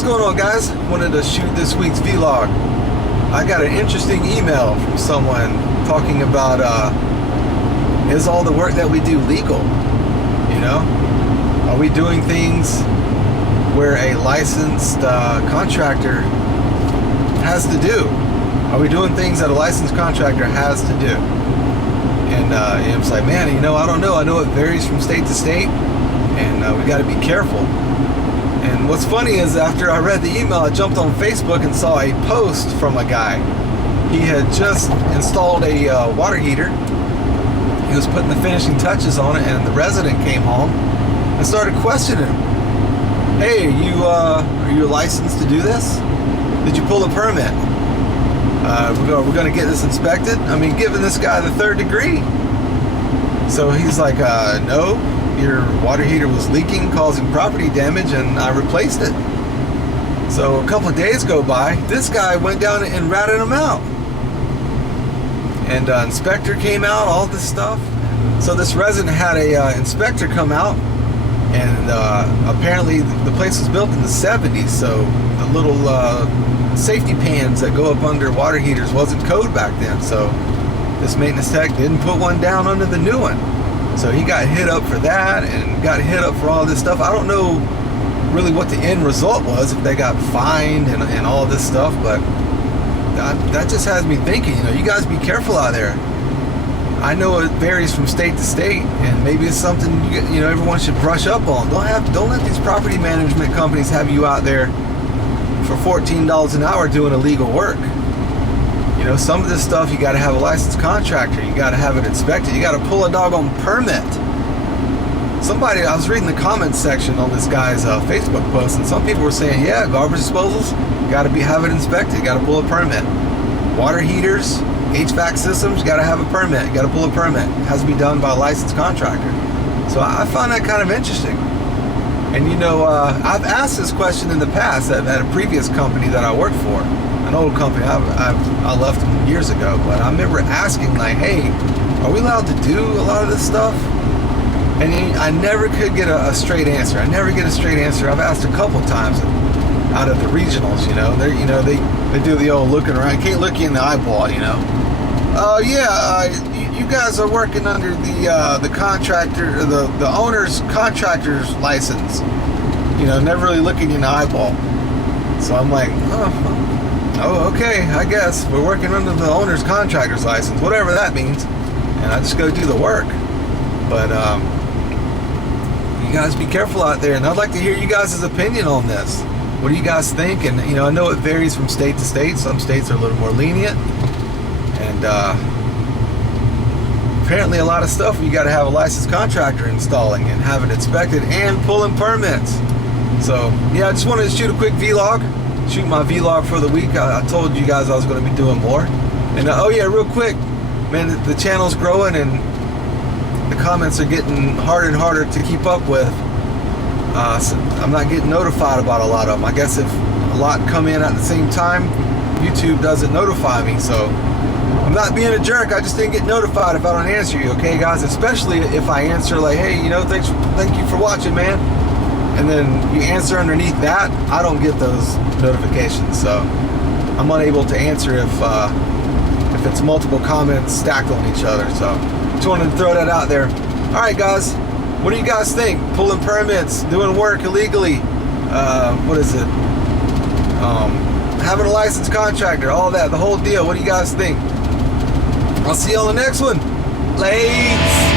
What's going on, guys? Wanted to shoot this week's vlog. I got an interesting email from someone talking about is all the work that we do legal? You know, are we doing things where a licensed contractor has to do? Are we doing things that a licensed contractor has to do? And it was like, man, you know, I don't know. I know it varies from state to state, and we got to be careful. And what's funny is after I read the email, I jumped on Facebook and saw a post from a guy. He had just installed a water heater. He was putting the finishing touches on it, and the resident came home and started questioning him. Hey, are you licensed to do this? Did you pull a permit? We're going to get this inspected? I mean, giving this guy the third degree. So he's like, no. Your water heater was leaking, causing property damage, and I replaced it. So a couple of days go by, this guy went down and ratted him out. And inspector came out, all this stuff. So this resident had a inspector come out, and apparently the place was built in the 70s, so the little safety pans that go up under water heaters wasn't code back then. So this maintenance tech didn't put one down under the new one. So he got hit up for that and got hit up for all this stuff. I don't know really what the end result was, if they got fined and all this stuff, but that just has me thinking, you know, you guys be careful out there. I know it varies from state to state, and maybe it's something you know everyone should brush up on. Don't let these property management companies have you out there for $14 an hour doing illegal work. You know, some of this stuff you got to have a licensed contractor. You got to have it inspected. You got to pull a doggone permit. I was reading the comments section on this guy's Facebook post, and some people were saying, yeah, garbage disposals, got to have it inspected. You got to pull a permit. Water heaters, HVAC systems, you got to have a permit. You got to pull a permit. It has to be done by a licensed contractor. So I find that kind of interesting. And you know, I've asked this question in the past at a previous company that I worked for. An old company. I left them years ago, but I remember asking, like, hey, are we allowed to do a lot of this stuff? And I never could get a straight answer. I never get a straight answer. I've asked a couple times out of the regionals, you know. They do the old looking around. You can't look you in the eyeball, you know. Oh yeah, you guys are working under the contractor, the owner's contractor's license. You know, never really looking you in the eyeball. So I'm like, oh, okay, I guess we're working under the owner's contractor's license, whatever that means, and I just go do the work. But you guys be careful out there, and I'd like to hear you guys' opinion on this. What do you guys think? And you know, I know it varies from state to state. Some states are a little more lenient, and apparently a lot of stuff you got to have a licensed contractor installing and have it inspected and pulling permits. So yeah, I just wanted to shoot a quick vlog. Shoot my vlog for the week. I told you guys I was going to be doing more. And oh yeah, real quick, man, the channel's growing and the comments are getting harder and harder to keep up with. So I'm not getting notified about a lot of them. I guess if a lot come in at the same time, YouTube doesn't notify me. So I'm not being a jerk. I just didn't get notified if I don't answer you. Okay, guys? Especially if I answer like, hey, you know, thank you for watching, man. And then you answer underneath that, I don't get those notifications, so I'm unable to answer if it's multiple comments stacked on each other. So just wanted to throw that out there. All right, guys, what do you guys think? Pulling permits, doing work illegally, what is it? Having a licensed contractor, all that, the whole deal. What do you guys think? I'll see you on the next one. Late.